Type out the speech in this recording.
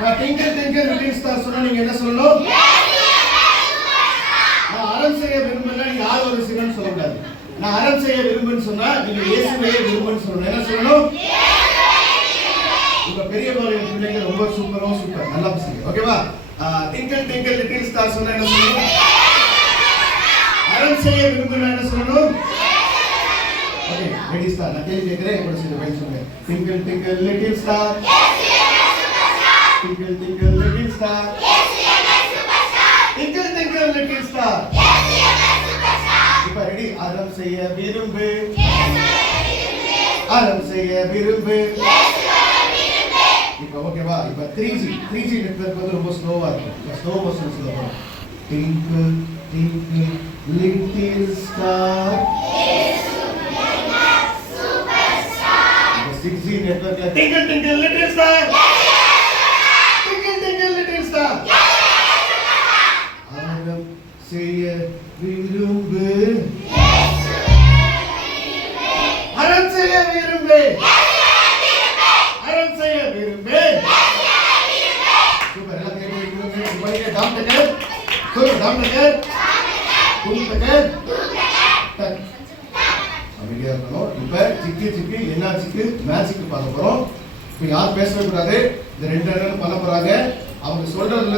நான் டிங்கிள் twinkle little star சொன்னா நீங்க என்ன சொல்லணும்? நான் அறம் செய்ய விரும்புறேன், நீங்க யார் ஒரு சிறன்னு சொல்லக்கூடாது. நான் அறம் செய்ய விரும்புன்னு சொன்னா நீங்க இயேசுவையே விரும்புன்னு சொல்லணும். என்ன சொல்லணும்? உங்க பெரிய பிள்ளைங்க ரொம்ப சூப்பர் நல்லா பேசுங்க. ஓகேவா? டிங்கிள் டிங்கிள் லிட்டில் ஸ்டார் சொன்னா என்ன சொல்லணும்? அறம் செய்ய விரும்புனா என்ன சொல்லணும்? Okay, ready star. நான் கேள்வி கேட்கிறேன், கூட சேர்ந்து பேச சொல்லுங்க. Twinkle twinkle little star, twinkle twinkle little star, twinkle twinkle little star. இப்ப ரெடி. அறம் செய்ய விரும்பு, அறம் செய்ய விரும்பு. இப்ப ஓகேவா? இப்ப 3G நெட்வொர்க் வந்து ரொம்ப ஸ்லோவா இருக்கு. ஸ்லோ மோஷன் சொல்லுவோம். Twinkle twinkle little star. 6G நெட்வொர்க்ல twinkle twinkle little star, twinkle twinkle little star. அறம் செய்ய விரும்பு, அறம் செய்ய விரும்பு, அறம் செய்ய விரும்பு. சூப்பர். எல்லாம் கேட்குறீங்க. படிக்க டாக்டர் டாக்டர் டக் அப்படியே இருக்கணும். இப்ப சிக்கு என்னாச்சுக்கு மேட்சுக்கு பார்க்க போறோம். இப்ப யார் பேசவே கூடாது. இந்த 2 அண்ணனும் பண்ண போறாங்க. அவங்க சொல்றதுல